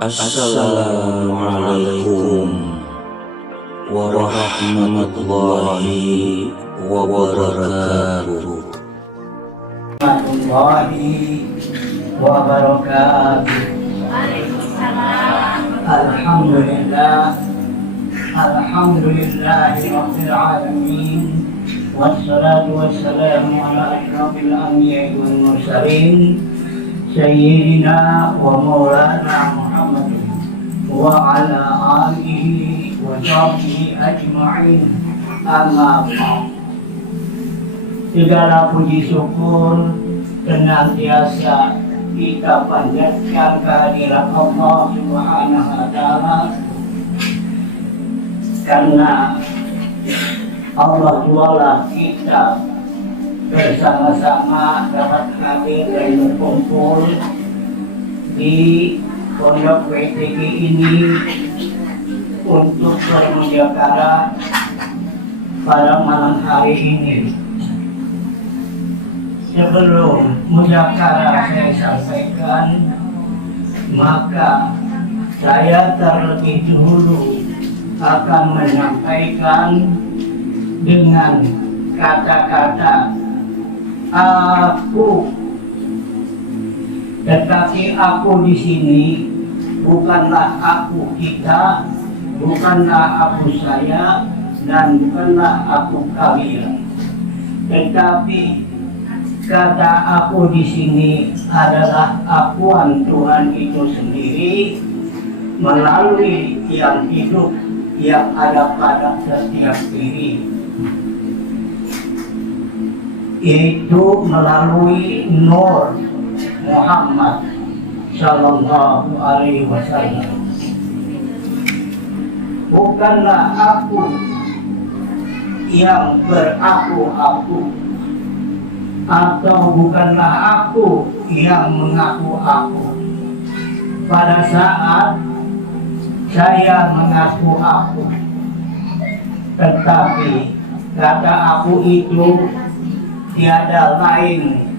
Assalamualaikum warahmatullahi wabarakatuh. Alhamdulillah, alhamdulillahi rabbil alamin. Wassalatu wassalamu ala asyrafil anbiya'i wal mursalin Sayyidina wa maulana Muhammad wa ala alihi wa sahbihi ajma'in. Amma ba'd. Segala puji syukur senantiasa kita panjatkan kehadiran Allah Subhanahu wa ta'ala, karena Allah jualah kita bersama-sama dapat hadir dan berkumpul di pondok PTG ini untuk bermujakarah pada malam hari ini. Sebelum mujakarah saya sampaikan, maka saya terlebih dahulu akan menyampaikan dengan kata-kata aku. Tetapi aku di sini bukanlah aku kita, bukanlah aku saya, dan bukanlah aku kalian. Tetapi kata aku di sini adalah akuan Tuhan itu sendiri melalui yang hidup yang ada pada setiap diri, yaitu melalui Nur Muhammad Sallallahu Alaihi Wasallam. Bukanlah aku yang beraku-aku, atau bukanlah aku yang mengaku aku. Pada saat saya mengaku aku, tetapi kata aku itu tiada lain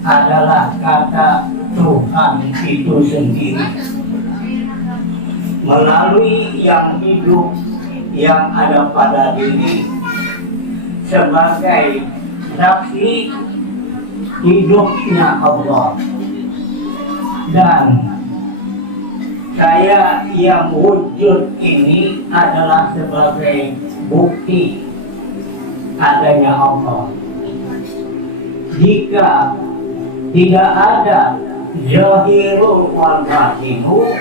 adalah kata Tuhan itu sendiri melalui yang hidup yang ada pada diri sebagai saksi hidupnya Allah. Dan saya yang wujud ini adalah sebagai bukti adanya Allah. Jika tidak ada zahirul wal batinu,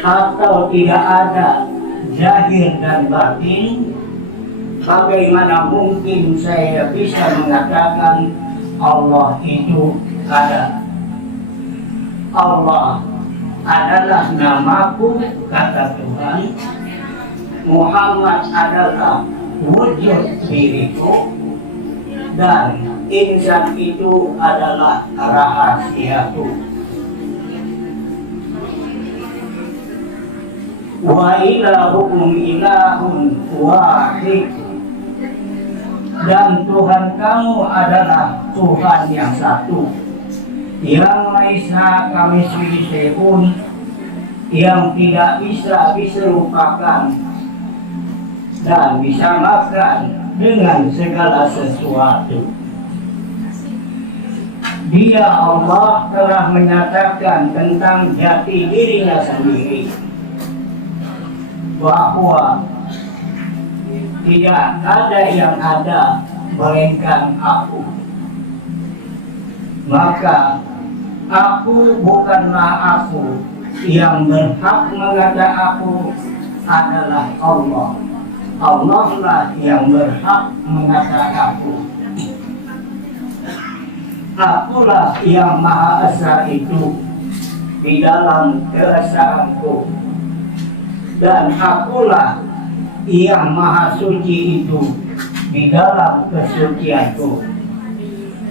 atau tidak ada zahir dan batin, bagaimana mungkin saya bisa mengatakan Allah itu ada? Allah adalah namaku, kata Tuhan. Muhammad adalah wujud diriku, dan insan itu adalah rahasiaku. Wa ilahukum ilahun wahid, dan Tuhan kamu adalah Tuhan yang satu, yang laisa kamitslihi, yang tidak bisa diserupakan dan disamakan dengan segala sesuatu. Dia Allah telah menyatakan tentang jati dirinya sendiri bahwa tidak ada yang ada melainkan aku. Maka aku bukanlah aku, yang berhak mengata aku adalah Allah. Allah lah yang berhak mengata aku. Akulah yang Maha Esa itu di dalam keesaanku, dan akulah yang Maha Suci itu di dalam kesucianku.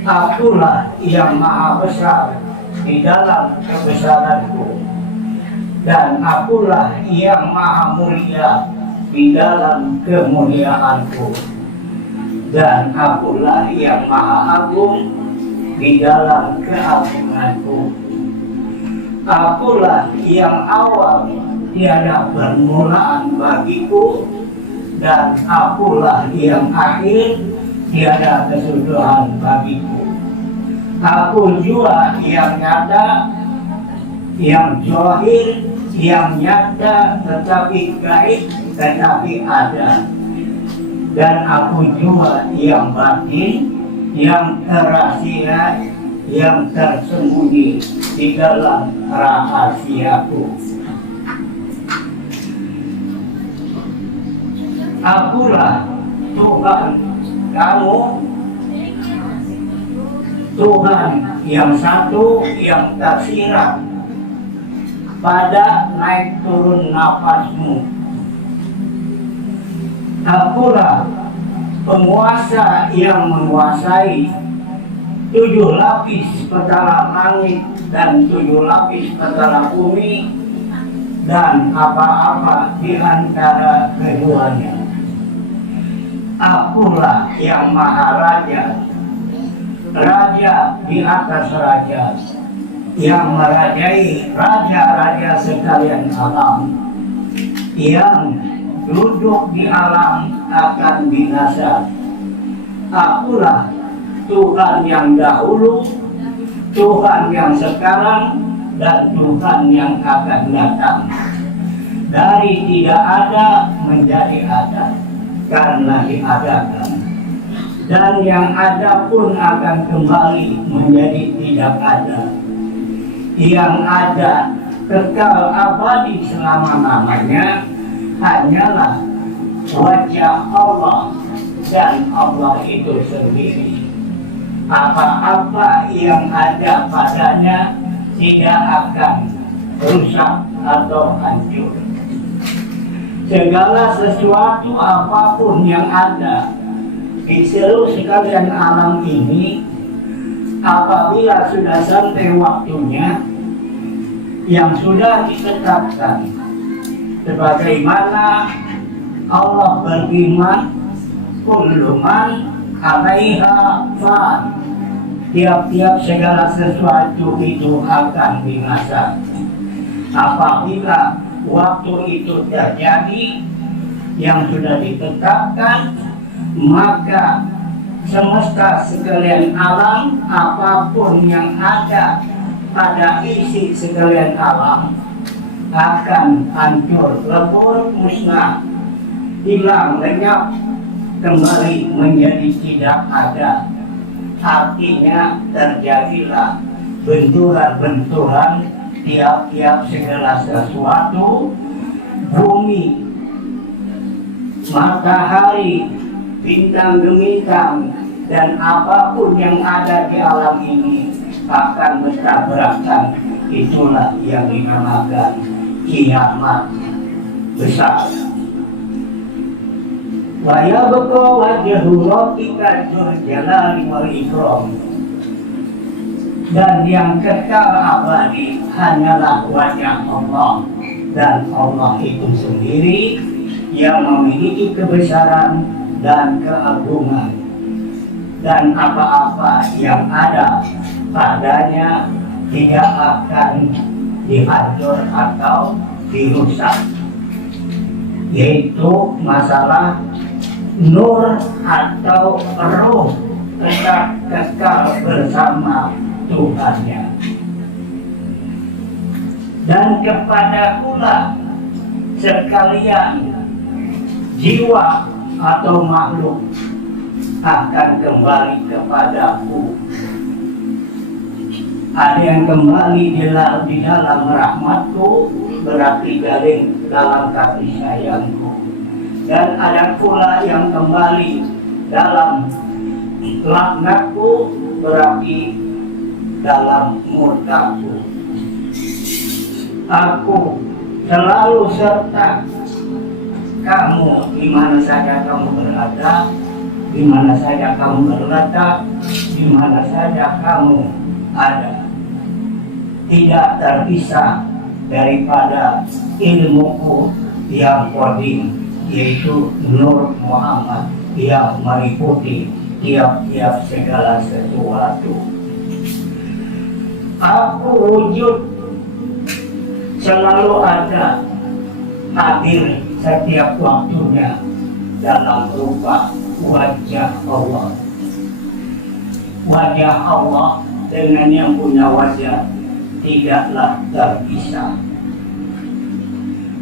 Akulah yang Maha Besar di dalam kebesaranku, dan akulah yang Maha Mulia di dalam kemuliaanku, dan akulah yang Maha Agung di dalam keagunganku. Akulah yang awal, tiada permulaan bagiku, dan akulah yang akhir, tiada kesudahan bagiku. Aku jua yang nyata, yang zahir, yang nyata tetapi gaib, tetapi ada. Dan aku juga yang batin, yang rahasia, yang tersembunyi di dalam rahasiaku. Akulah Tuhan kamu, Tuhan yang satu yang tersirat pada naik turun nafasmu. Akulah penguasa yang menguasai 7 lapis petala langit dan 7 lapis petala bumi dan apa-apa di antara keduanya. Akulah yang maha raja, raja di atas raja, yang merajai raja-raja sekalian alam, yang duduk di alam akan binasa. Akulah Tuhan yang dahulu, Tuhan yang sekarang, dan Tuhan yang akan datang. Dari tidak ada menjadi ada, karena diadakan. Dan yang ada pun akan kembali menjadi tidak ada. Yang ada kekal abadi selama-lamanya hanyalah wajah Allah dan Allah itu sendiri. Apa-apa yang ada padanya tidak akan rusak atau hancur. Segala sesuatu apapun yang ada di seluruh sekalian alam ini, apabila sudah sampai waktunya yang sudah ditetapkan, sebagaimana Allah berfirman, kullu man 'alaiha fan, tiap-tiap segala sesuatu itu akan binasa. Apabila waktu itu terjadi yang sudah ditetapkan, maka semesta sekalian alam, apapun yang ada pada isi sekalian alam akan hancur, lebur, musnah, hilang, lenyap, kembali menjadi tidak ada. Artinya terjadilah benturan-benturan tiap-tiap segala sesuatu, bumi, matahari, bintang gemintang, dan apapun yang ada di alam ini akan bertabrakan. Itulah yang dinamakan kiamat besar. Wa yabqa wajhu rabbika dzul jalali wal ikram. Dan yang kekal abadi hanyalah wajah Allah, dan Allah itu sendiri yang memiliki kebesaran dan keagungan, dan apa-apa yang ada padanya tidak akan dihancur atau dirusak, yaitu masalah nur atau roh tetap kekal bersama Tuhannya. Dan kepada pula sekalian jiwa atau makhluk akan kembali kepadaku. Ada yang kembali di dalam rahmatku, berarti dalam kasih sayangku. Dan ada pula yang kembali dalam laknatku, berarti dalam murkaku. Aku selalu serta kamu di mana saja kamu berada, di mana saja kamu berletak, di mana saja kamu ada. Tidak terpisah daripada ilmuku yang qadim, yaitu Nur Muhammad yang meliputi tiap-tiap segala sesuatu. Aku wujud selalu ada hadir setiap waktunya dalam rupa wajah Allah. Wajah Allah dengan yang punya wajah tidaklah terpisah.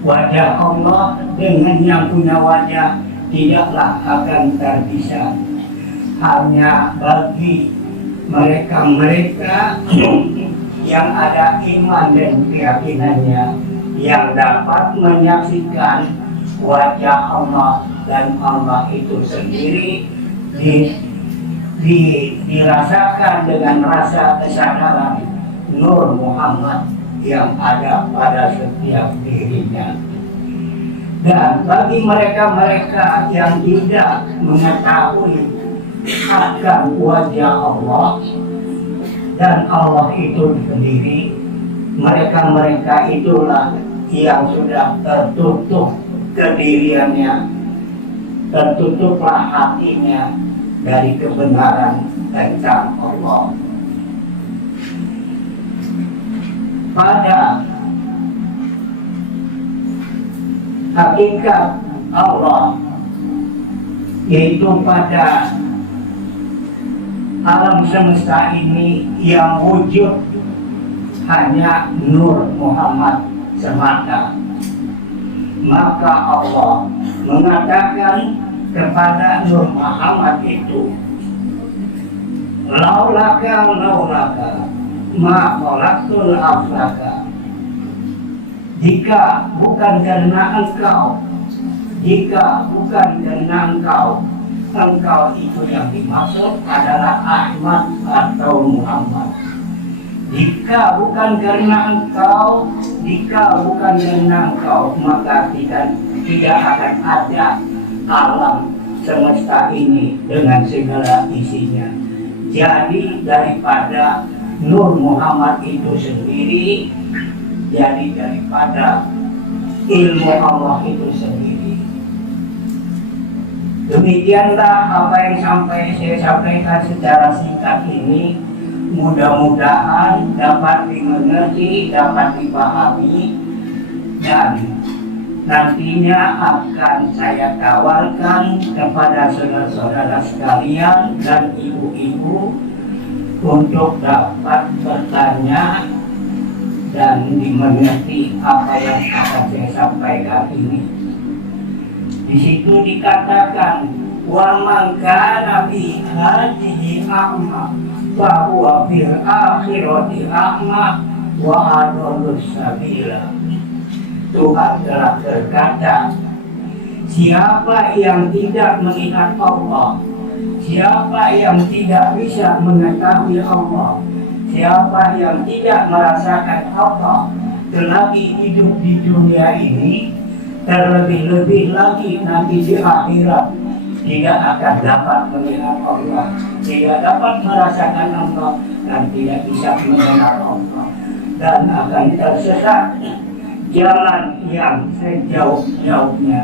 Wajah Allah dengan yang punya wajah tidaklah akan terpisah. Hanya bagi mereka-mereka yang ada iman dan keyakinannya yang dapat menyaksikan wajah Allah dan Allah itu sendiri dirasakan dengan rasa kesadaran Nur Muhammad yang ada pada setiap dirinya. Dan bagi mereka-mereka yang tidak mengetahui akan wajah Allah dan Allah itu sendiri, mereka-mereka itulah yang sudah tertutup kediriannya, tertutuplah hatinya dari kebenaran tentang Allah. Pada hakikat Allah, yaitu pada alam semesta ini yang wujud hanya Nur Muhammad semata, maka Allah mengatakan kepada Nur Muhammad itu, laulaka ma khalaqtul aflaka. Jika bukan karena engkau, engkau itu yang dimaksud adalah Ahmad atau Muhammad. Jika bukan karena engkau, maka tidak akan ada alam semesta ini dengan segala isinya. Jadi daripada Nur Muhammad itu sendiri, jadi daripada ilmu Allah itu sendiri. Demikianlah apa yang saya sampaikan secara singkat ini. Mudah-mudahan dapat dimengerti, dapat dipahami, dan nantinya akan saya tawarkan kepada saudara-saudara sekalian dan ibu-ibu untuk dapat bertanya dan dimengerti apa yang akan saya sampaikan ini. Di situ dikatakan, wa man kana fi hadhihi a'ma fa huwa fil akhirati a'ma wa adallus sabila. Tuhan telah berkata, siapa yang tidak melihat Allah, siapa yang tidak bisa mengetahui Allah, siapa yang tidak merasakan Allah selagi hidup di dunia ini, terlebih-lebih lagi nanti di akhirat, tidak akan dapat melihat Allah, tidak dapat merasakan Allah, dan tidak bisa mengenal Allah, dan akan tersesat jalan yang sejauh-jauhnya.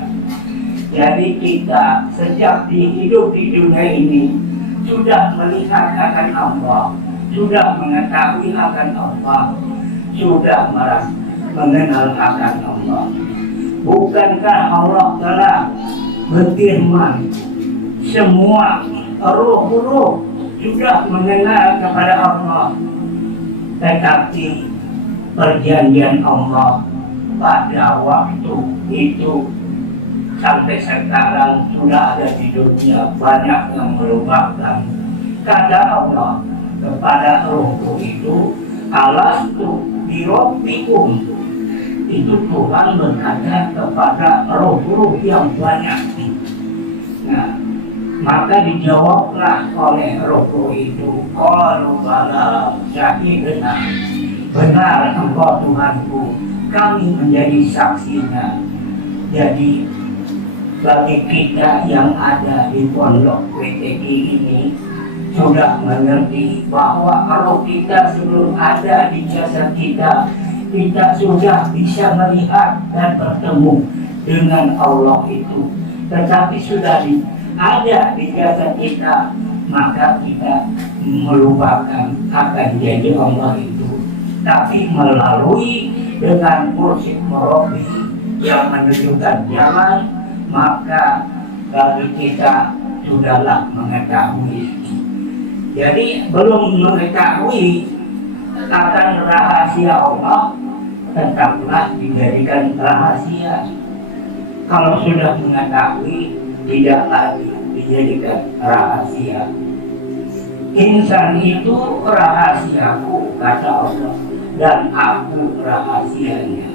Jadi kita sejak hidup di dunia ini sudah melihat akan Allah, sudah mengetahui akan Allah, sudah mengenal akan Allah. Bukankah Allah telah berfirman, semua ruh-ruh sudah mengenal kepada Allah, tetapi perjanjian Allah pada waktu itu sampai sekarang sudah ada di dunia banyak yang melupakan. Kata Allah kepada ruh itu, alastu birabbikum. Itu Tuhan berkata kepada roh-roh yang banyak. Nah, maka dijawablah oleh roh-roh itu, qalu bala syahidna, benar engkau Tuhanku, kami menjadi saksinya. Jadi bagi kita yang ada di pondok WTG ini sudah mengerti bahwa kalau kita sebelum ada di jasad kita sudah bisa melihat dan bertemu dengan Allah itu. Tetapi sudah ada di jasad kita, maka kita melupakan akan janji Allah itu. Tapi melalui dengan mursyid murabi yang menunjukkan jalan, maka bagi kita sudahlah mengetahui. Jadi belum mengetahui akan rahasia Allah, tetaplah dijadikan rahasia. Kalau sudah mengetahui, tidak lagi dijadikan rahasia. Insan itu rahasiaku, kata Allah, dan aku rahasianya.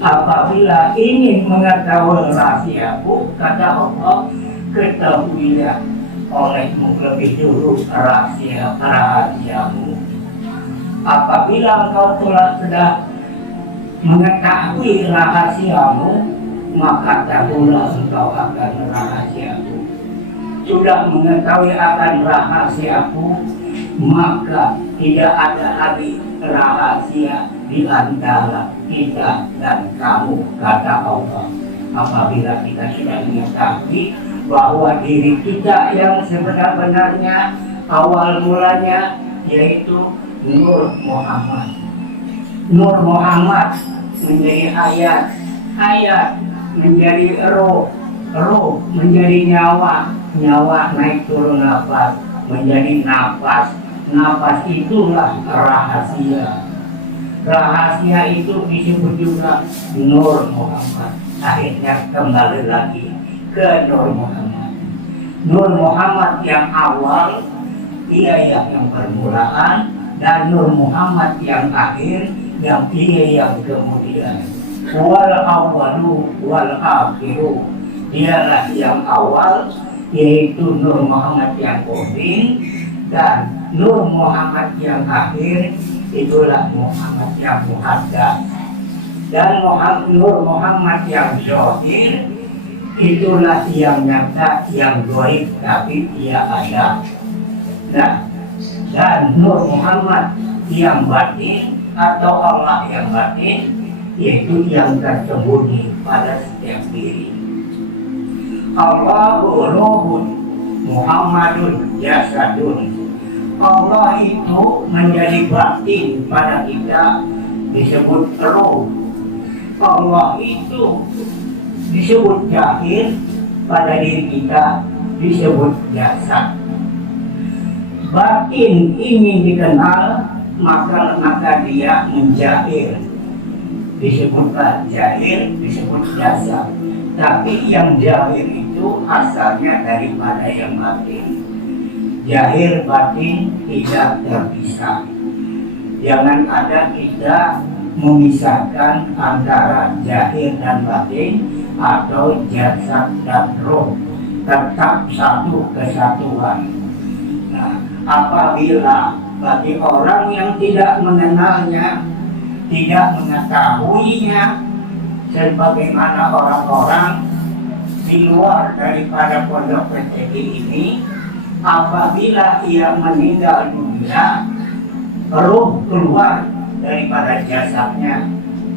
Apabila ingin mengetahui rahasiaku, kata Allah, ketahuilah olehmu lebih dulu rahasiamu. Apabila engkau telah sudah mengetahui rahasiamu, maka tahulah engkau akan rahasiaku. Sudah mengetahui akan rahasiaku, maka tidak ada lagi rahasia di antara kita dan kamu, kata Allah. Apabila kita sudah mengetahui bahwa diri kita yang sebenar-benarnya awal mulanya yaitu Nur Muhammad. Nur Muhammad menjadi ayat, ayat menjadi roh, roh menjadi nyawa, nyawa naik turun nafas menjadi nafas, nafas itulah rahasia. Rahasia itu disebut juga Nur Muhammad. Akhirnya kembali lagi ke Nur Muhammad. Nur Muhammad yang awal, dia yang permulaan, dan Nur Muhammad yang akhir, yang dia yang kemudian. Wal awalu wal akhiru, dialah yang awal, yaitu Nur Muhammad yang qadim, dan Nur Muhammad yang akhir, itulah Muhammad yang muhaddas. Dan Nur Muhammad yang zahir, itulah yang nyata, yang gaib, tapi dia ada. Nah, dan Nur Muhammad yang batin atau Allah yang batin, yaitu yang tersembunyi pada setiap diri. Allahu Ruhun Muhammadun Jasadun. Allah itu menjadi batin pada kita, disebut roh. Allah itu disebut jahir pada diri kita, disebut jasad. Batin ingin dikenal, maka dia menjahir, disebutlah jahir, disebut jasad. Tapi yang jahir itu asalnya daripada yang batin. Jahir batin tidak terpisah. Jangan ada kita memisahkan antara jahir dan batin atau jasad dan roh. Tetap satu kesatuan. Nah, apabila bagi orang yang tidak mengenalnya, tidak mengetahuinya, sebagaimana orang-orang di luar daripada pondok PTG ini, apabila ia meninggal dunia, roh keluar daripada jasadnya,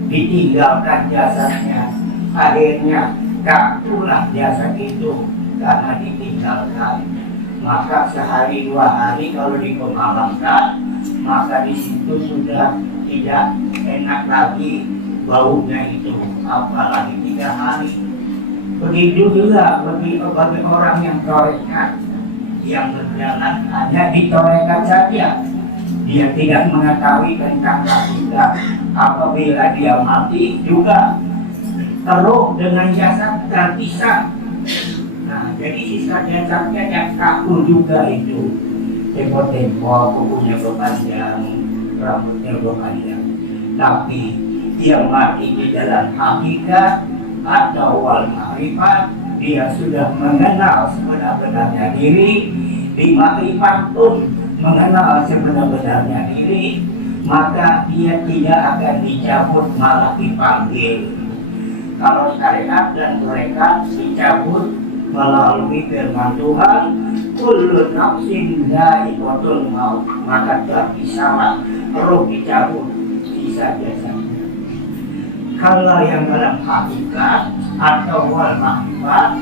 ditinggalkan jasadnya, akhirnya kakulah jasad itu karena ditinggalkan. Maka sehari dua hari kalau dipemalamkan, maka di situ sudah tidak enak lagi baunya itu, apalagi 3 hari. Begitu juga bagi orang yang torekat, yang berjalan hanya ditorekan saja, dia tidak mengetahui tentang akidah. Apabila dia mati juga roh dengan jasad terpisah. Nah, jadi sisa jasadnya yang kaku juga itu. Tempo-tempo kukunya berpanjang, rambutnya berpanjang. Tapi dia mati di dalam hakikat atau wal ma'rifat, dia sudah mengenal sebenar-benarnya diri. Di ma'rifat pun mengenal sebenar-benarnya diri, maka dia tidak akan dicabut, malah dipanggil. Kalau syariat dan mereka dicabut melalui firman Tuhan, kullu nafsin dha'iqatul maut, maka terpisahlah, roh dicabut, bisa jasanya. Kalau yang dalam hakikat atau wal ma'rifat,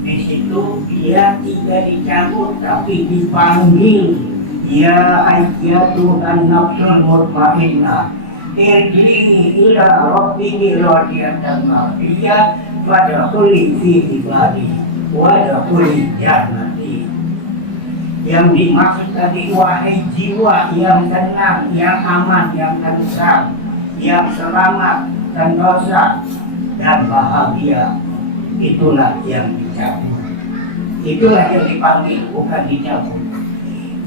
di situ dia tidak dicabut tapi dipanggil. Ya ayyatuhan nafsul mutmainnah, irji ila rabbiki radiyatan mardiyah fadkhuli fi ibadi wadkhuli jannati. Yang dimaksud tadi, wahai jiwa yang tenang, yang aman, yang tentram, yang selamat dan dosa dan bahagia, itulah yang dicabut. Itulah yang dipanggil, bukan dicabut.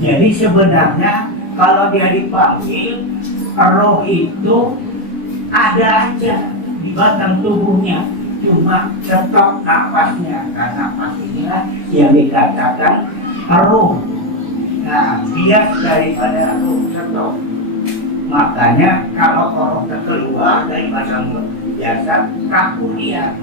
Jadi sebenarnya kalau dia dipanggil, roh itu ada aja di batang tubuhnya, cuma stop nafasnya. Karena nafas inilah yang dikatakan roh. Nah, bias daripada roh stop. Makanya kalau roh keluar dari batang biasa kakuliah.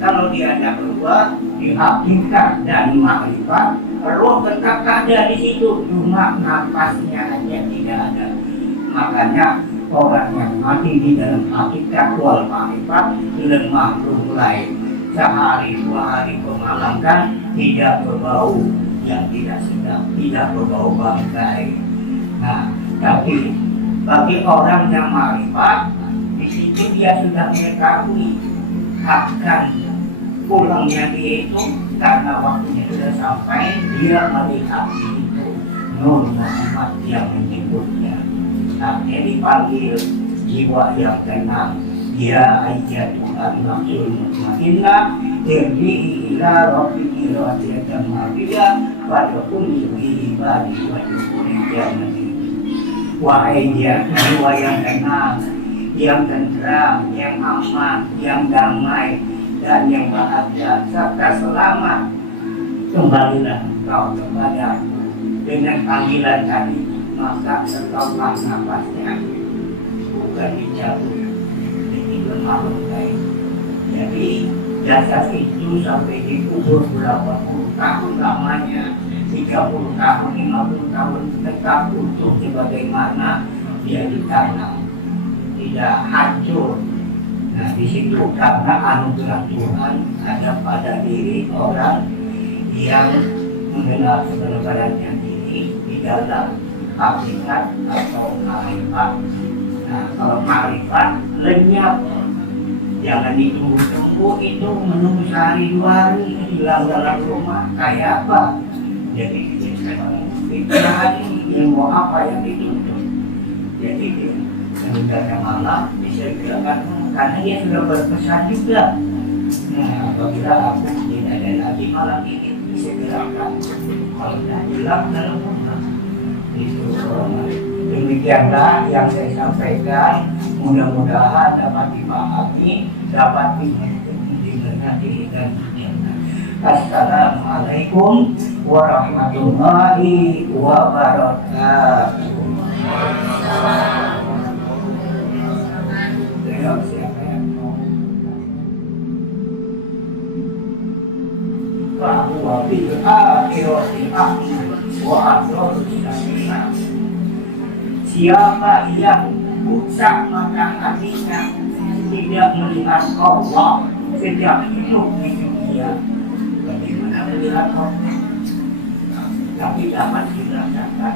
Kalau dia ada keluar di hakikat dan makrifat, roh tetap ada di situ, cuma nafasnya aja tidak ada. Makanya orang yang mati di dalam hakikat wal makrifat lemah mulai sehari dua hari pemalamkan, tidak berbau yang tidak sedap, tidak berbau bangkai. Nah, tapi bagi orang yang makrifat, di situ dia sudah mengetahui akan pulangnya dia itu, karena waktunya sudah sampai, dia melihat itu Nur Muhammad yang menyebutnya. Nah, dia dipanggil jiwa yang tenang. Ya ayat Tuhan maksud mutmainah irji ila rabbiki radiyatan mardiyah wadkhuli fi ibadi wadkhuli jannati. Wahai jiwa yang tenang, yang tentram, yang aman, yang damai, dan yang bahagia serta selamat, kembalilah engkau kepada dengan panggilan tadi, maka stoplah nafasnya, bukan dicabut. Ini lemah bangkai. Jadi jasad itu sampai dikubur berapa puluh tahun lamanya, 30 tahun, 50 tahun tetap utuh sebagaimana dia ditanam, tidak hancur. Nah, di situ karena anugerah Tuhan ada pada diri orang yang mengenal kebenarannya diri di dalam hakikat atau makrifat. Nah, kalau makrifat lenyap, jangan ditunggu-tunggu itu menunggu sehari dua hari hilang dalam rumah kayak apa. Jadi itu hari ilmu apa yang dituntut. Jadi ketika malam bisa dilakukan karena dia sudah berpesan juga. Nah, apabila aku tidak ada lagi malam ini, bisa gerakan. Kalau tidak hilang dalam rumah, itu demikianlah yang saya sampaikan. Mudah-mudahan dapat dipahami, dapat dimengerti dan dijaga. Assalamualaikum warahmatullahi wabarakatuh. Bahwa bil akhirati wa asrarusna. Siapa yang rusak maka hatinya tidak melihat Allah sejak hidup di dunia, bagaimana melihat Allah? Tapi dapat dirasakan.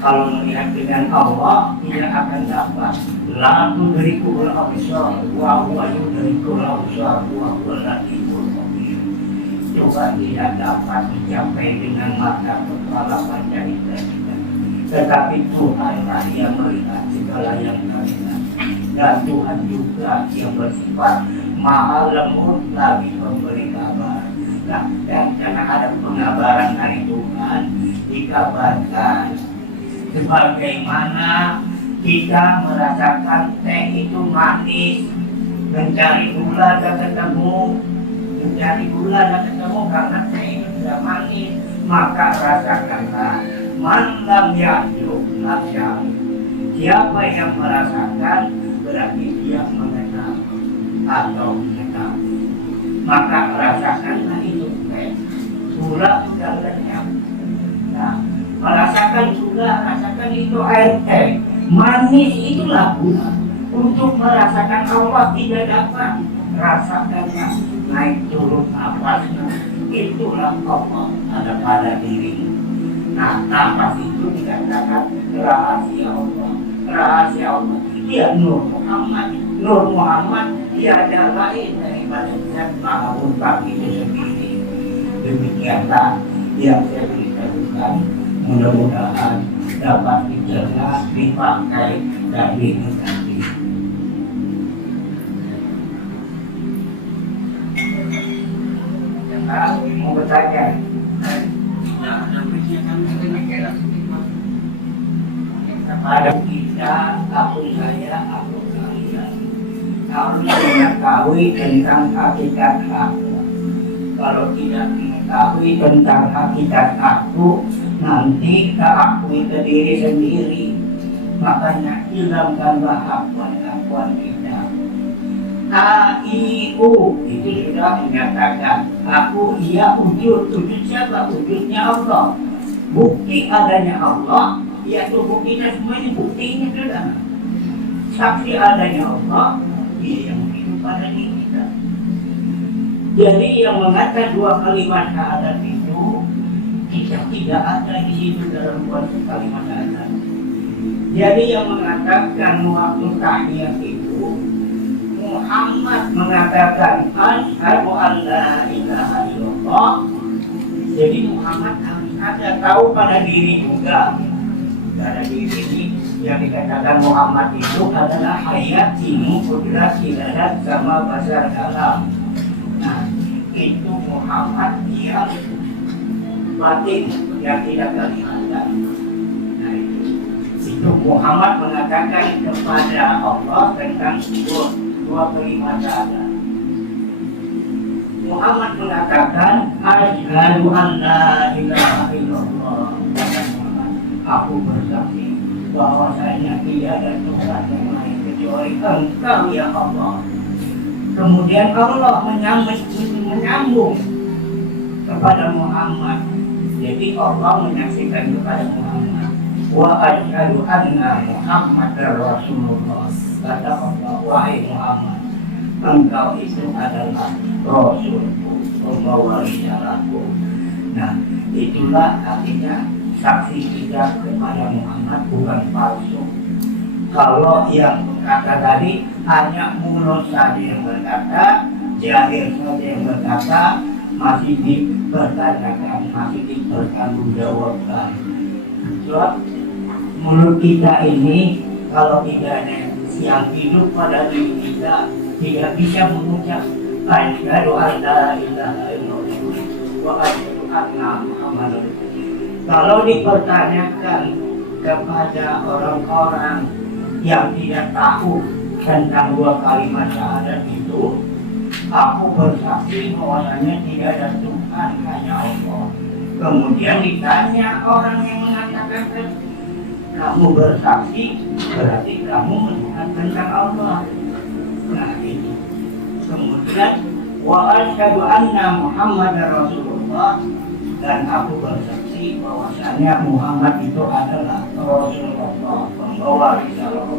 Kalau melihat dengan Allah tidak akan dapat. La tudrikul absar wa huwa yudrikul absar wa huwa latiful khabir. Coba tidak dapat dicapai dengan mata kepala panjangnya, tetapi Tuhanlah yang melihat segala yang terlihat, dan Tuhan juga yang bersifat maha lembut lagi memberi kabar. Nah, dan karena ada pengabaran dari Tuhan, dikabarkan sebagaimana kita merasakan teh itu manis, mencari gula dan ketemu, mencari gula dan ketemu karena teh itu sudah manis, maka rasakanlah. Man lam ya'juk nafsyah. Siapa yang merasakan berarti dia mengenal atau mengetahui. Maka rasakanlah itu teh. Gula sudah lenyap. Nah, merasakan juga, rasakan itu air teh. Manis itulah gula. Untuk merasakan Allah tidak dapat. Rasakannya naik turun nafasnya. Itulah Allah ada pada diri. Nah, nafas itu dikatakan rahasia Allah. rahasia Allah. Dia Nur Muhammad. Nur Muhammad tiada lain daripada zat Maha Mutlak itu sendiri. Demikianlah yang saya beritahukan. Mudah-mudahan dapat dicerna, dipakai, dan dimengerti. Mau bertanya? Pada kita, aku saya, aku kalian harus mengetahui tentang hakikat aku. Kalau tidak mengetahui tentang hakikat aku, nanti tak akui ke diri sendiri. Makanya hilangkanlah akuan kita. A-I-U itu sudah menyatakan aku, ia, wujud. Wujud siapa? Wujudnya Allah. Bukti adanya Allah, ya tubuh kita semuanya buktinya sudah. Saksi adanya Allah, dia yang hidup pada diri kita. Jadi yang mengatakan dua kalimat syahadat itu, kita tidak ada di situ dalam dua kalimat syahadat. Jadi yang mengatakan waktu tahiyat itu, Muhammad mengatakan asyhadu an la ilaha illallah. Jadi Muhammad harus ada tahu pada diri juga. Pada diri ini yang dikatakan Muhammad itu adalah hayat, ilmu, kudrat, iradat, sama basar kalam. Nah, itu Muhammad yang batin, yang tidak kelihatan. Nah, itu Muhammad mengatakan kepada Allah tentang dua kalimat syahadat. Muhammad mengatakan asyhadu an la ilaha illallah. Aku bersaksi bahwasanya tidak ada Tuhan yang lain kecuali Engkau ya Allah. Kemudian Allah menyambung kepada Muhammad. Jadi Allah menyaksikan kepada Muhammad. Wa asyhadu anna Muhammadar Rasulullah. Kata Allah, wahai Muhammad, engkau itu adalah Rasulku, pembawa risalatku. Nah, itulah artinya saksi kita kepada Muhammad bukan palsu. Kalau yang berkata tadi hanya mulut saja yang berkata, jahil saja yang berkata, masih dipertanyakan, masih dipertanggungjawabkan. Sebab mulut kita ini kalau tidak ada yang hidup pada diri kita tidak bisa mengucap asyhadu an la ilaha illallah wa asyhadu anna Muhammadar Rasulullah. Kalau dipertanyakan kepada orang-orang yang tidak tahu tentang dua kalimat syahadat itu, aku bersaksi bahwasanya tidak ada Tuhan, hanya Allah. Kemudian ditanya orang yang mengatakan kamu bersaksi, berarti kamu menuhan tentang Allah. Nah ini. Kemudian wa asyhadu anna Muhammadar Rasulullah, dan aku bersaksi bahwasanya Muhammad itu adalah Rasulullah, pembawa risalah.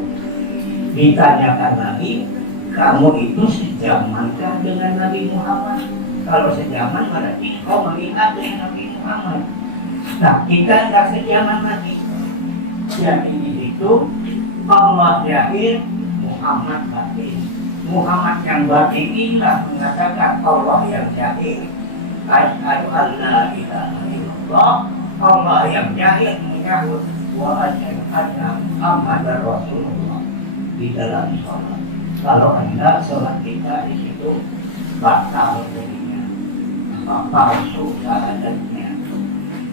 Ditanyakan lagi, kamu itu sejamankah dengan Nabi Muhammad? Kalau sejaman berarti kau melihat dengan Nabi Muhammad. Nah kita tidak sejaman lagi. Jadi itu Allah zahir, Muhammad batin. Muhammad yang batin inilah mengatakan Allah yang zahir. Asyhadu an la ilaha illallah. Allah yang zahir menyahut wa asyhadu anna Muhammadar Rasulullah di dalam sholat. Kalau Anda sholat kita di situ batal jadinya, palsu syahadatnya.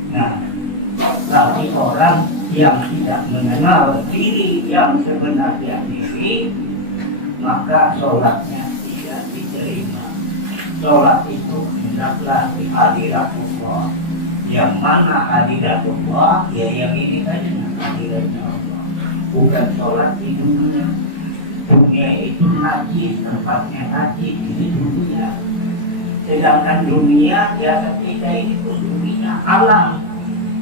Nah, tapi orang yang tidak mengenal diri yang sebenarnya diri, maka sholatnya tidak diterima. Sholat itu hendaklah di hadirat Allah. Yang mana hadirat Allah, ya yang ini saja hadiratnya Allah. Bukan sholat di dunia. Dunia itu najis, tempatnya najis, ini dunia. Sedangkan dunia, biasa kita ini pun dunia alam.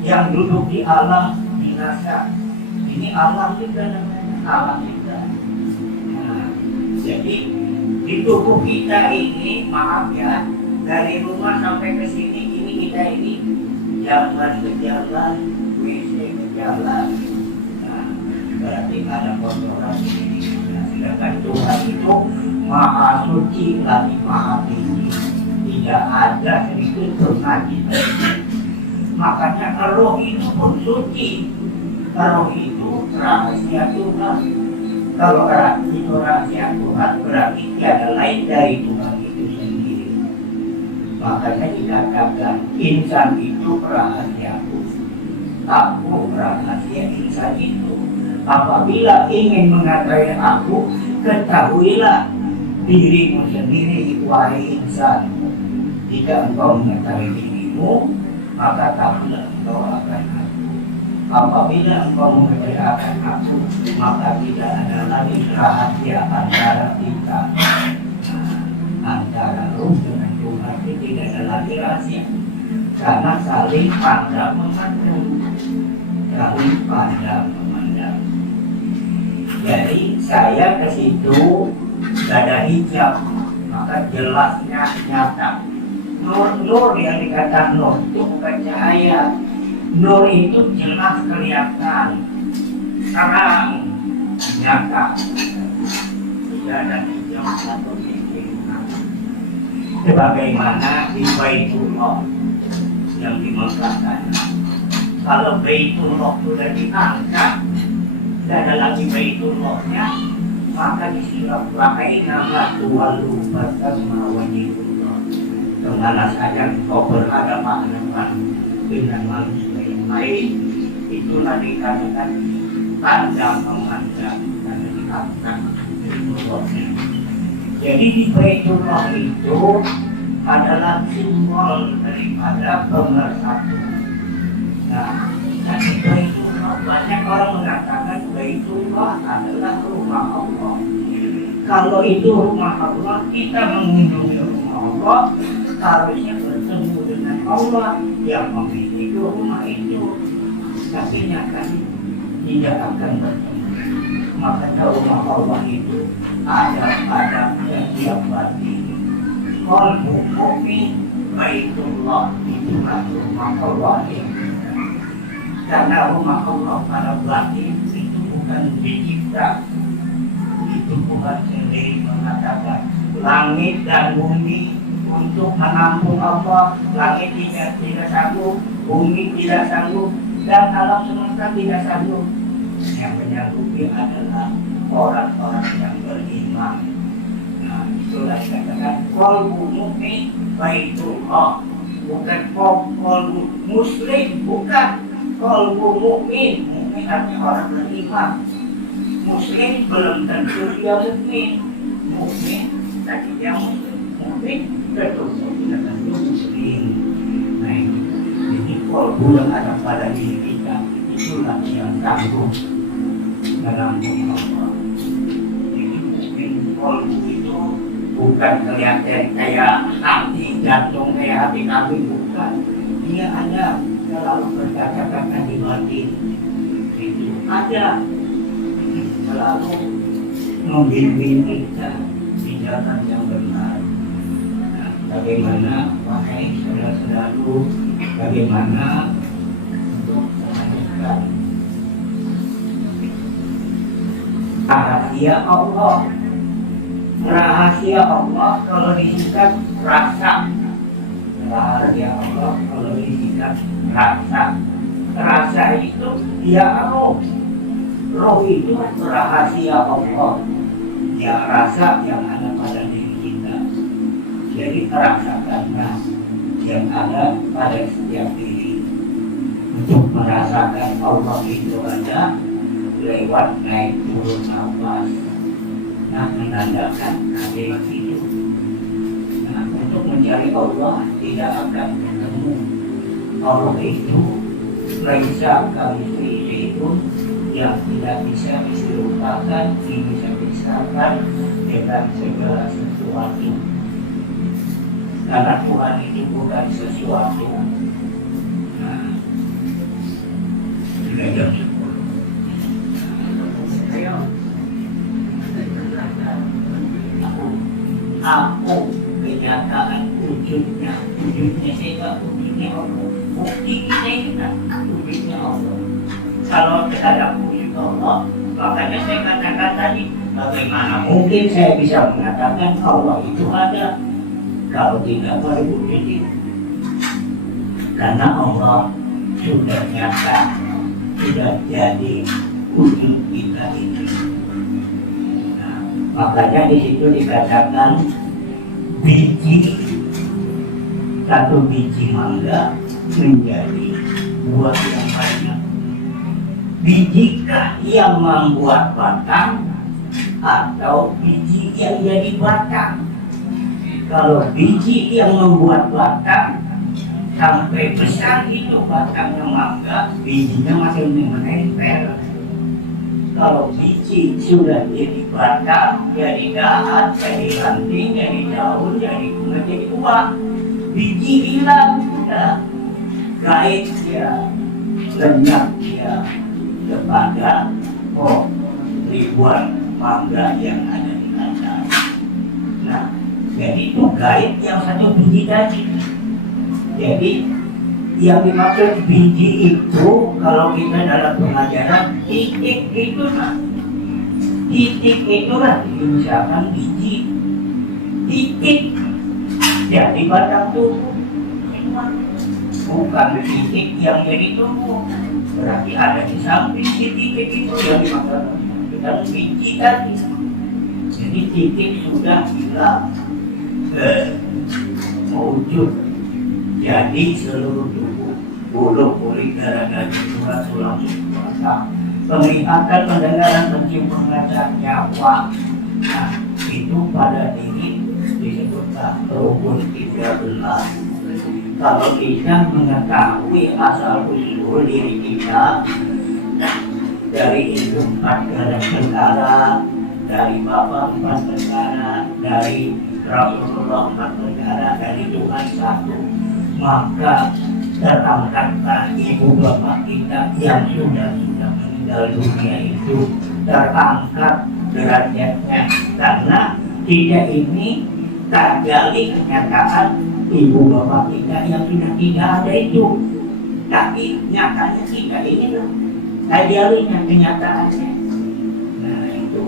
Yang duduk di alam binasa. Ini alam juga namanya, alam kita. Nah, jadi di tubuh kita ini, maaf ya, dari rumah sampai ke sini, ini kita ini jalan ke jalan, WC ke jalan. Nah, berarti ada kotoran di dirinya. Sedangkan Tuhan itu maha suci lagi maha tinggi, tidak ada sedikit kenajisan. Makanya roh itu pun suci. Roh itu rahasia Tuhan. Kalau itu rahasia Tuhan berarti tiada lain dari Tuhan itu sendiri. Makanya dikatakan insan itu rahasiaku, aku rahasia insan itu. Apabila ingin mengetahui aku, ketahuilah dirimu sendiri, wahai insan. Jika engkau mengetahui dirimu, maka tahulah engkau akan aku. Apabila engkau mengetahui akan aku, maka tidak ada lagi rahasia antara kita. Antara roh dengan Tuhan itu tidak ada lagi rahasia, karena saling pandang memandang. Saling pandang memandang. Jadi saya ke situ tidak ada hijab, maka jelasnya nyata. Nur yang dikatakan nur itu bukan cahaya. Nur itu jelas kelihatan, terang, nyata. Tidak ada hijab atau keinginan. Sebagaimana di Baitullah yang dimekahkan. Kalau Baitullah sudah diangkat, tidak ada lagi Baitullahnya, maka disiram pakai nama Tuhan lupa sama wajibullah. Kemana saja kau berhadapan dengan manusia yang lain, itulah dikatakan pandang memandang karena diangkat Baitullahnya. Jadi di Baitullah itu adalah simbol daripada pemersatu. Nah, dari Baitullah banyak orang mengatakan Baitullah adalah rumah Allah. Kalau itu rumah Allah, kita mengunjungi rumah Allah, harusnya bertemu dengan Allah yang memiliki rumah itu. Tapi nyatanya tidak akan bertemu. Maka rumah Allah itu ada pada setiap batin. Qalbu mu'min Baitullah, itulah rumah Allah yang karena rumah Allah pada batin itu bukan dicipta. Itu Tuhan sendiri mengatakan langit dan bumi untuk menampung Allah. Langit tidak sanggup, bumi tidak sanggup, dan alam semesta tidak sanggup. Yang menyanggupi adalah orang-orang yang beriman. Nah, itulah dikatakan qalbu mu'min Baitullah, bukan qalbu muslim, bukan. Qalbu mu'min, mu'min artinya orang beriman. Muslim belum tentu dia mukmin. Mukmin tadi dia muslim. Mukmin betul tidak tentu muslim. Nah ini, jadi qalbu yang ada pada diri kita itulah yang tangguh dalam Allah. Jadi mukmin qalbu itu bukan kelihatan kayak hati jantung, kayak hati kami, bukan. Dia ada selalu berkata-kata di batin itu ada, selalu membimbing kita di jalan yang benar. Nah, bagaimana wahai saudara-saudaraku, bagaimana untuk melanjutkan rahasia Allah. Rahasia Allah kalau disingkat rasa. Rahasia Allah kalau disingkat rasa. Rasa itu dia roh. Roh itu rahasia Allah. Ya rasa yang ada pada diri kita. Jadi rasakanlah yang ada pada setiap diri. Untuk merasakan Allah itu ada lewat naik turun nafas. Nah, menandakan hakikat itu. Nah, untuk mencari Allah tidak akan ketemu. Allah itu laisa kamitslihi itu yang tidak bisa diserupakan, bisa-bisakan dengan segala sesuatu. Karena Tuhan itu bukan sesuatu. Nah, sudah jam 10. Aku kenyataan wujudnya sehingga wujudnya Allah. Bukti kita itu kan wujudnya Allah. Kalau tidak ada wujud Allah, Makanya saya katakan tadi, bagaimana mungkin saya bisa mengatakan Allah itu ada kalau tidak berwujud itu? Karena Allah sudah nyata, sudah jadi wujud kita ini. Nah, makanya di situ dikatakan satu biji mangga menjadi buah yang banyak. Bijikah yang membuat batang atau biji yang jadi batang? Kalau biji yang membuat batang sampai besar itu batangnya mangga, bijinya masih menempel. Kalau biji sudah jadi batang, jadi dahan, jadi ranting, jadi daun, jadi bunga, jadi buah, biji hilang sudah, gaib dia, lenyap dia kepada ribuan mangga yang ada di atas. Nah, jadi itu gaib yang satu biji tadi. Jadi yang dimaksud biji itu kalau kita dalam pengajaran titik itulah misalkan biji titik jadi batang tubuh, bukan titik yang jadi tubuh. Berarti ada di samping titik itu yang dimaksud kita biji tadi. Jadi titik sudah hilang wujud. Jadi seluruh tubuh, bulu, kulit, darah, tulang, suasana, penglihatan, pendengaran, pencium, penglihatan, nyawa. Nah, itu pada diri disebutkan rukun 13. Kalau kita mengetahui asal usul diri kita dari itu 4 negara, dari Bapa 4 negara, dari Rasulullah 4 negara, dari Tuhan 1. Maka terangkatlah ibu bapak kita yang sudah meninggal dunia itu, terangkat derajatnya karena kita ini terjadi kenyataan ibu bapak kita yang sudah tidak ada itu, tapi nyatanya kita ini loh terjadinya kenyataannya. Nah itu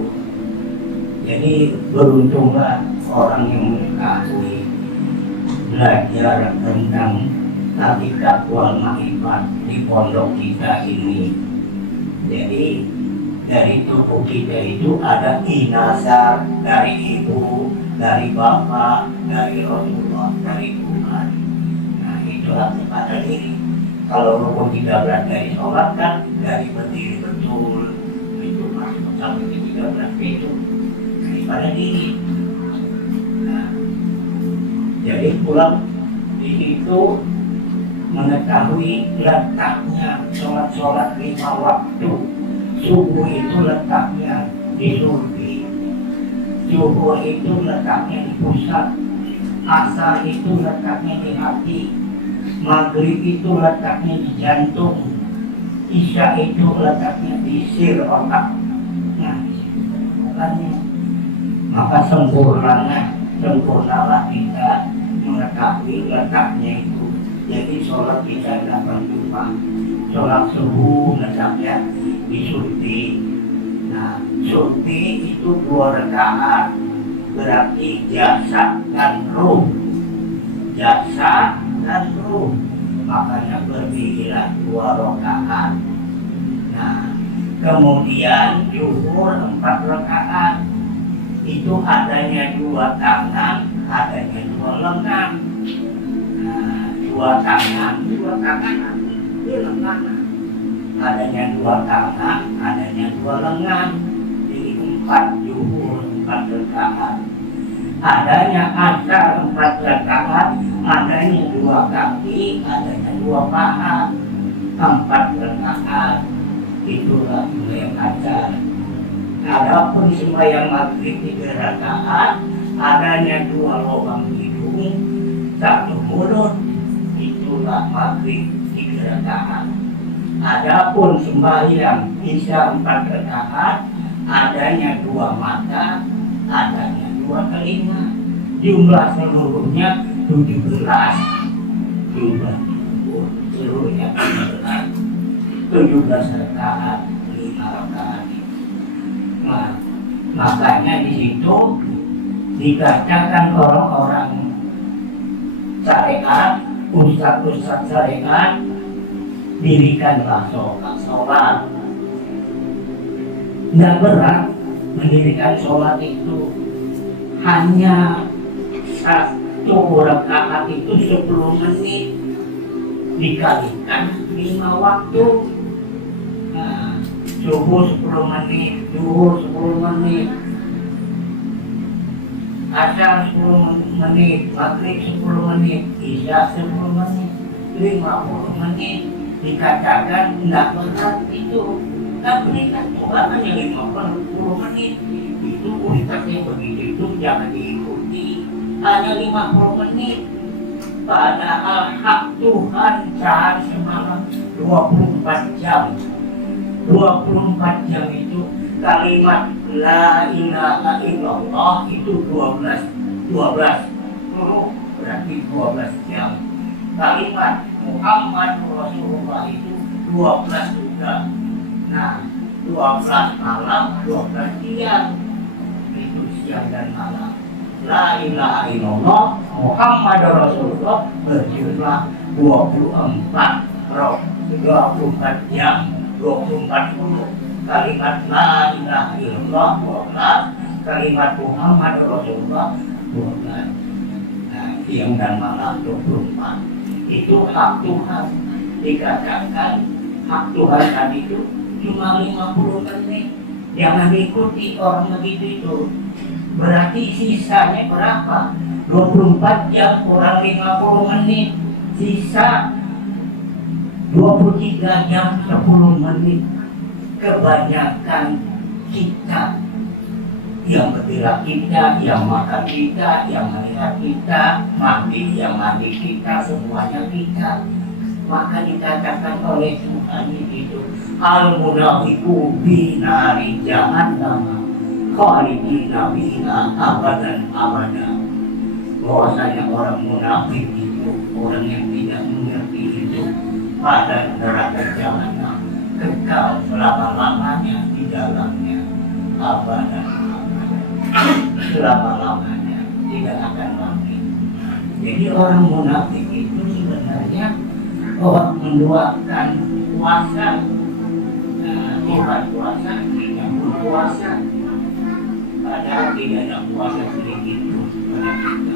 jadi beruntunglah orang yang mengetahui belajar tentang hakikat wal ma'rifat di pondok kita ini. Jadi dari tubuh kita itu ada inasar dari ibu, dari bapak, dari Rasulullah, dari Tuhan. Nah itulah pada diri. Kalau rukun 13 dari sholat kan dari berdiri betul, itu masuk sampai ke 13 itu daripada diri. Jadi pulang di situ mengetahui letaknya sholat-sholat 5 waktu. Subuh itu letaknya di surga, zuhur itu letaknya di pusat, asar itu letaknya di hati, maghrib itu letaknya di jantung, isya itu letaknya di sir otak. Nah, makanya maka sempurnalah kita mengetahui letaknya itu. Jadi sholat kita dapat jumpa, sholat subuh letaknya di surti. Nah, surti itu 2 rakaat, berarti jasad dan ruh. Jasad dan ruh, makanya berdirilah 2 rakaat. Nah, kemudian zuhur 4 rakaat. Itu adanya 2 tangan, adanya 2 lengan. Nah, 2 tangan, 2 tangan, 2 lengan. Adanya 2 tangan, adanya 2 lengan. Jadi 4 zuhur, 4 rakaat. Adanya asar 4 rakaat, adanya 2 kaki, adanya 2 paha, 4 rakaat. Itulah yang asar. Adapun sembahyang maghrib 3 rakaat, adanya 2 lubang hidung, 1 mulut, itulah maghrib 3 rakaat. Adapun sembahyang isya 4 rakaat, adanya 2 mata, adanya 2 telinga. Jumlah seluruhnya 17. Jumlah seluruhnya 17 rakaat, 5 rakaat. Makanya di situ dikatakan orang-orang syariat, ustaz-ustaz syariat, dirikanlah sholat. Tidak berat mendirikan sholat itu, hanya satu rakaat itu 10 menit dikalikan 5 waktu. Nah, subuh 10 menit, zuhur 10 menit, asar 10 menit, maghrib 10 menit, isya 10 menit, 50 menit. Dikatakan tidak berat itu. Tapi kan Tuhan hanya 50 menit. Itu ustaznya begitu itu jangan diikuti. Hanya 50 menit. Padahal hak Tuhan sehari semalam 24 jam. 24 jam itu kalimat la ilaha illallah itu 12 huruf, berarti 12 jam. Kalimat Muhammad Rasulullah itu 12 juga. Nah, 12 malam, 12 siang. Itu siang dan malam. La ilaha illallah Muhammad Rasulullah berjumlah 24 roh, 24 jam, 24 huruf. Kalimat la ilaha illallah 12, kalimat Muhammad Rasulullah 12. Nah, siang dan malam 24. Itu hak Tuhan. Dikatakan hak Tuhan tadi itu cuma 50 menit. Jangan ikuti orang begitu itu. Berarti sisanya berapa? 24 jam kurang 50 menit. Sisa 23 jam 10 menit. Kebanyakan kita yang bergerak kita, yang makan kita, yang melihat kita, yang mandi kita, semuanya kita. Maka dikatakan oleh Tuhan itu al-munafiqu binari jahannam khalidina fiha abadan abada. Bahwasanya orang munafik itu orang yang tidak mengerti itu pada neraka jahanam, kekal selama-lamanya di dalamnya, abadan selama-lamanya, tidak akan mati. Jadi orang munafik itu sebenarnya orang menduakan puasa, Tuhan puasa, tidak pun puasa, padahal tidak ada puasa sedikit pun pada kita.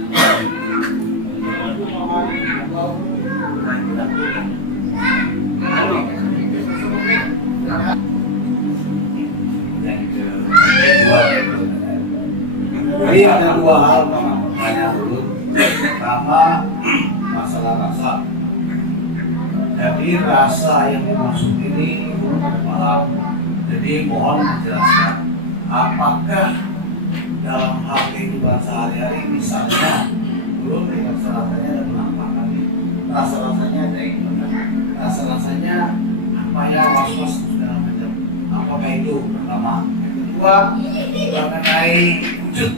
Jadi ada 2 hal pertanyaan dulu. Pertama, masalah rasa. Jadi rasa yang dimaksud ini maaf. Jadi mohon menjelaskan apakah dalam hal kehidupan sehari-hari misalnya belum dengan rasa-rasanya dan apa tadi rasa-rasanya kayak gimana? Rasa-rasanya apa ya was-was segala macam. Apakah itu pertama? Yang kedua mengenai wujud.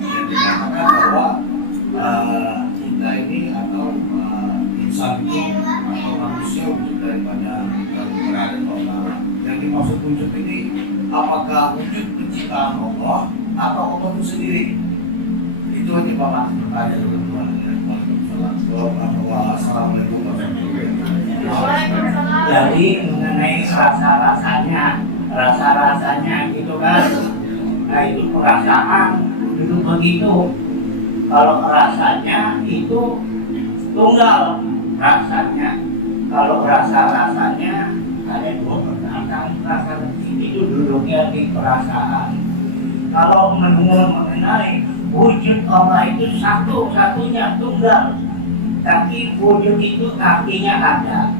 Yang dikatakan bahwa kita ini atau insan itu atau manusia wujud daripada keberadaan Allah. Yang dimaksud wujud ini apakah wujud penciptaan Allah atau Allah itu sendiri? Itu aja Bapak. Ada Assalamualaikum warahmatullahi wabarakatuh. Jadi mengenai rasa-rasanya gitu kan. Nah itu perasaan itu begitu. Kalau rasanya itu tunggal rasanya. Kalau rasa-rasanya ada 2 perkataan. Rasa itu duduknya di perasaan. Kalau mengenai wujud Allah itu satu-satunya tunggal, tapi wujud itu artinya ada.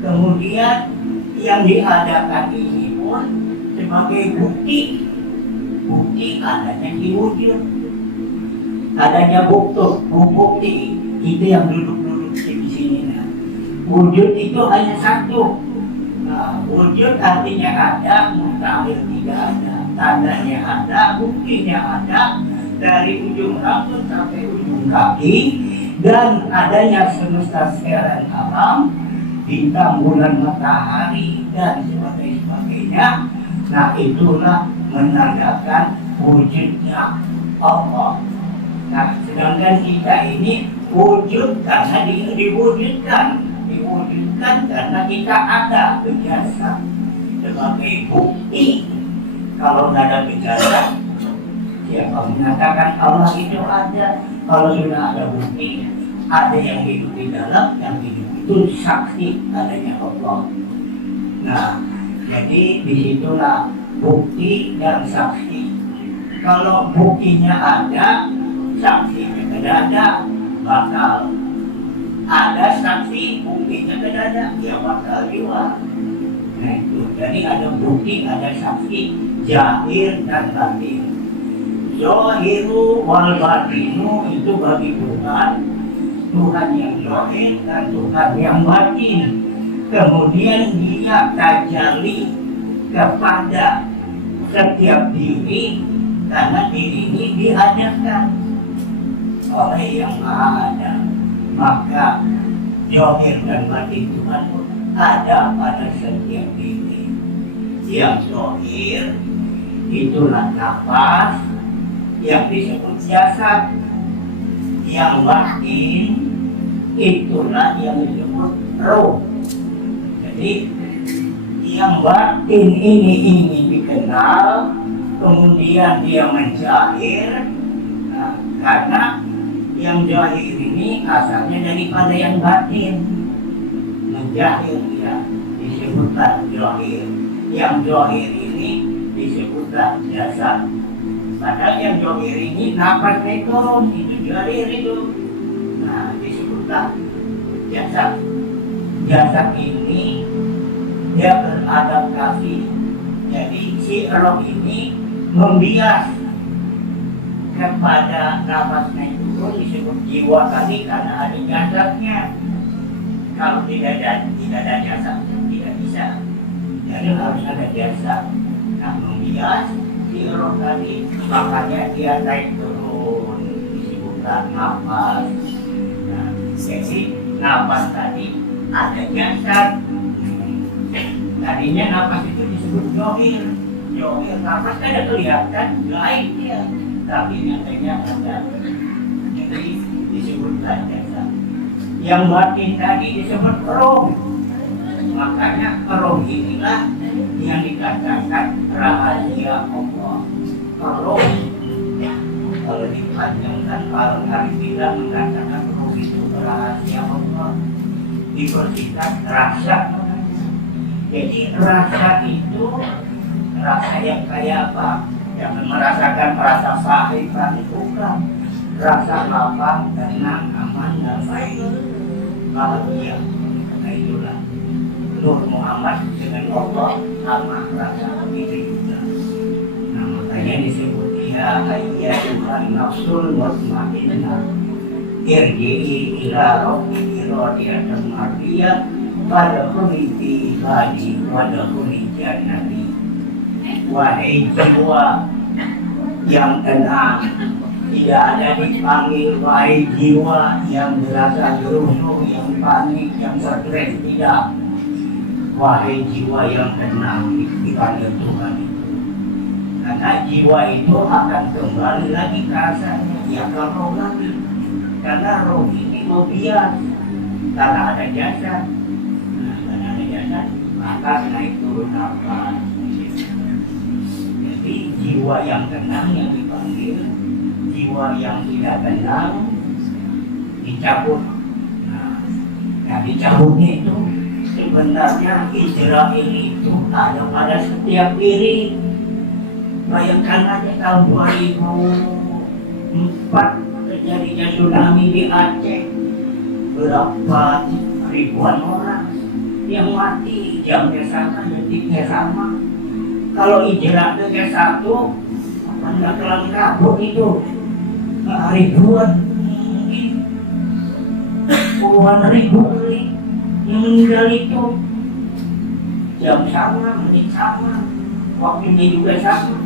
Kemudian yang diadakan ini pun sebagai bukti adanya di wujud, adanya bukti itu yang duduk di sini. Nah, wujud itu hanya satu. Nah, wujud artinya ada, mustahil tidak ada. Tandanya ada, buktinya ada. Dari ujung rambut sampai ujung kaki, dan adanya semesta sekalian alam, bintang, bulan, matahari dan sebagainya. Nah itulah menandakan wujudnya Allah. Nah, sedangkan kita ini wujud karena diwujudkan karena kita ada berjasa sebagai bukti. Kalau tidak ada berjasa, siapa mengatakan Allah itu ada? Kalau sudah ada bukti, ada yang hidup di dalam, yang hidup itu saksi adanya Allah. Nah, jadi disitulah bukti dan saksi. Kalau buktinya ada, saksinya tidak ada, bakal ada saksi, buktinya tidak ada, ya bakal juga. Nah itu, jadi ada bukti, ada saksi, zahir dan batin. Zahiru wal batinu itu bagi Tuhan yang zahir dan Tuhan yang batin. Kemudian dia tajalli kepada setiap diri, karena diri ini diadakan oleh yang Maha Ada. Maka zahir dan batin Tuhan pun ada pada setiap diri. Yang zahir itulah nafas, yang disebut jasad. Yang batin itulah yang disebut roh. Jadi yang batin ini dikenal, kemudian dia menjahir. Nah, karena yang jahir ini asalnya daripada yang batin. Menjahir ya disebutlah jahir. Yang jahir ini disebutlah jasad. Padahal yang jahir ini nafas turun, itu jahir itu. Nah, disebutlah jasad. Jasad ini dia beradaptasi. Jadi si roh ini membias kepada nafasnya itu disebut jiwa tadi karena ada jasadnya. Kalau tidak ada jasadnya tidak bisa. Jadi harus ada jasad. Nah, membias si roh tadi, makanya dia naik turun disebutlah nafas. Nah, jadi nafas tadi ada jasad. Tadinya nafas itu disebut johir. Johir nafas kan ada kelihatan gaib dia, tapi nyatanya ada. Jadi disebutlah jasad. Yang batin tadi disebut roh. Makanya roh inilah yang dikatakan rahasia Allah. Roh, kalau dipanjangkan para nabi bilang mengatakan roh itu rahasia Allah. Dibersihkan rasa. Jadi rasa itu rasa yang kayak apa? Jangan merasakan rasa pahit, bukan. Rasa lapang, tenang, aman, damai, bahagia. Nah itulah Nur Muhammad dengan Allah sama rasa begitu juga. Nah makanya disebut ya ayyatuhan nafsul mutmainnah irji'i ila rabbiki radiyatan mardiyah fadkhuli fi ibadi wadkhuli jannati. Wahai jiwa yang tenang, tidak ada dipanggil wahai jiwa yang berasa gerusu, yang panik, yang stres, tidak. Wahai jiwa yang tenang dipanggil Tuhan itu. Karena jiwa itu akan kembali lagi ke asalnya, ya ke roh lagi. Karena roh ini mau bias, karena ada jasad. Nah, karena ada jasad, maka naik turun nafas. Jadi jiwa yang tenang yang dipanggil, jiwa yang tidak tenang dicabut. Nah, dicabutnya itu sebenarnya Israel itu ada pada setiap diri. Bayangkan aja tahun 2004 terjadinya tsunami di Aceh, berapa ribuan orang yang mati, jamnya sama, detiknya sama. Kalau Israelnya satu, apa enggak kelam kabut itu ribuan, puluhan ribu yang meninggal itu. Jam sama, menit sama, waktunya juga sama.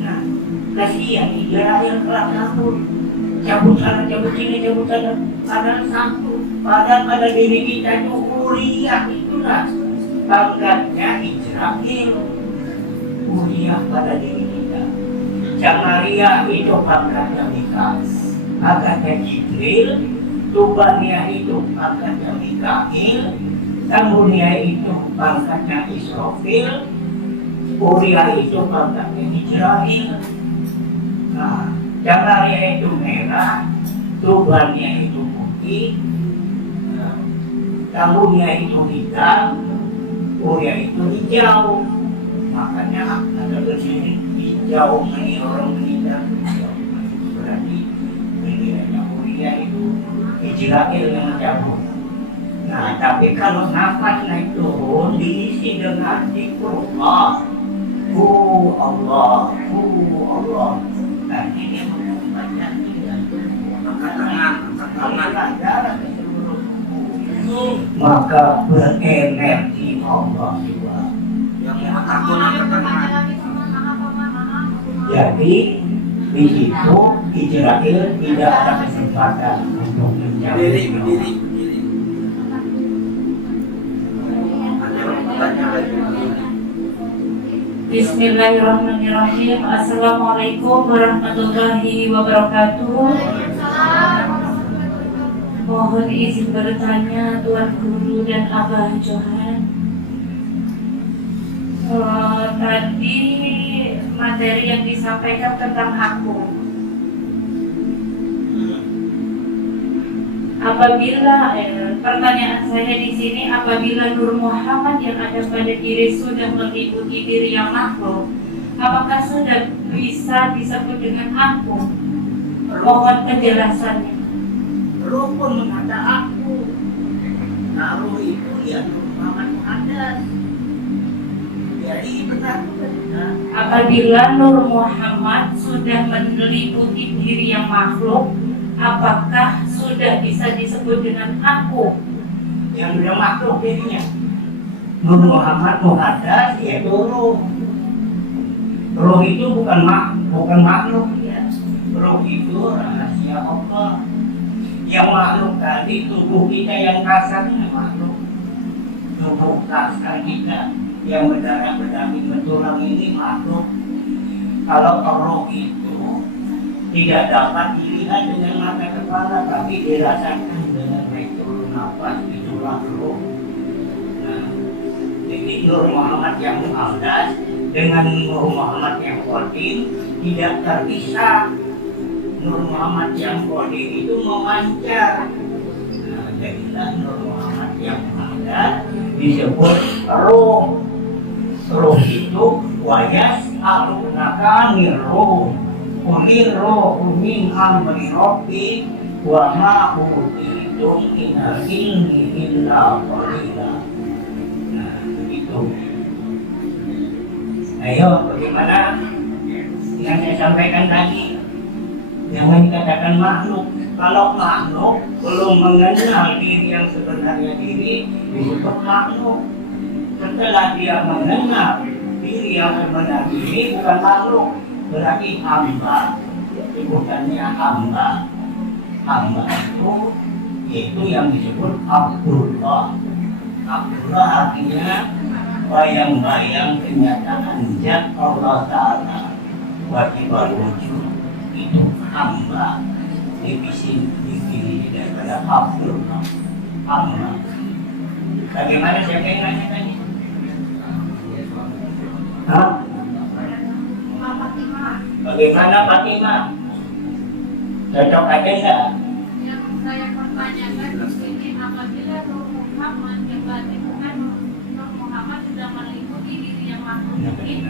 Nah, kasihan Israel kelam kabut, cabut sana, cabut sini, cabut sana. Padahal satu, padahal pada diri kita itu kuliah itulah bangkatnya Israel. Kuliah pada diri kita. Jamaria itu pangkatnya Mikael, pangkatnya Jibril, Tubannya itu pangkatnya Mikail, Tambunia itu pangkatnya Israfil, Uria itu pangkatnya Israel. Nah, Jamaria itu merah, Tubannya itu putih, Tambunia itu hitam, Uria itu hijau. Makanya ada di sini hijau ini orang meninggal, berarti benderanya Uria itu Israel yang mencabut. Nah, tapi kalau nafasnya itu diisi dengan zikrullah, Allah, Allah. Nah, ini membaca angkat tangan darah ke seluruh tubuh. Maka berenergi Allah juga. Jadi di situ Israel tidak ada kesempatan untuk menjawab. Berdiri. Bismillahirrahmanirrahim. Assalamualaikum warahmatullahi wabarakatuh. Mohon izin bertanya Tuan Guru dan Abah Johan. Tadi materi yang disampaikan tentang aku. Apabila pertanyaan saya di sini, apabila Nur Muhammad yang ada pada diri sudah meliputi diri yang makhluk, apakah sudah bisa disebut dengan aku? Mohon penjelasannya. Roh pun ada aku. Nah, roh itu ya Nur Muhammad Muhammad. Jadi benar. Apabila Nur Muhammad sudah meliputi diri yang makhluk, apakah sudah bisa disebut dengan aku? Yang sudah makhluk dirinya. Nur Muhammad Muhammad yaitu roh. Roh itu bukan makhluk ya. Roh itu rahasia Allah. Yang makhluk tadi tubuh kita yang kasarnya makhluk. Tubuh kasar kita yang berdarah-berdarah bertulang ini makhluk. Kalau roh itu tidak dapat dilihat dengan mata kepala, tapi dirasakan dengan metode nafas di tulang roh. Nah, jadi Nur Muhammad yang muhammadaz dengan Nur Muhammad yang qadim tidak terpisah. Nur Muhammad yang qadim itu memancar. Nah, jadilah Nur Muhammad yang muhammadaz disebut roh. Roh itu wayas alunaka roh. Qul rohu min amri rabbi wa ma utitum min ilmi illa qalila. Nah, begitu. Ayo, bagaimana yang saya sampaikan tadi? Jangan dikatakan makhluk. Kalau makhluk belum mengenal diri yang sebenarnya diri, disebut makhluk. Setelah dia mengenal diri yang sebenarnya diri, bukan makhluk, berarti hamba. Bukannya hamba. Hamba itu yang disebut Abdullah. Abdullah artinya bayang-bayang kenyataan zat Allah Ta'ala. Wajibat wujud itu hamba. Divisi daripada Abdullah, hamba. Bagaimana siapa yang nanya tadi? Hah? Bagaimana Fatimah? Cocok aja enggak? Yang saya pertanyakan di sini, apabila Nur Muhammad yang berarti bukan Nur Muhammad sudah meliputi diri yang makhluk ini,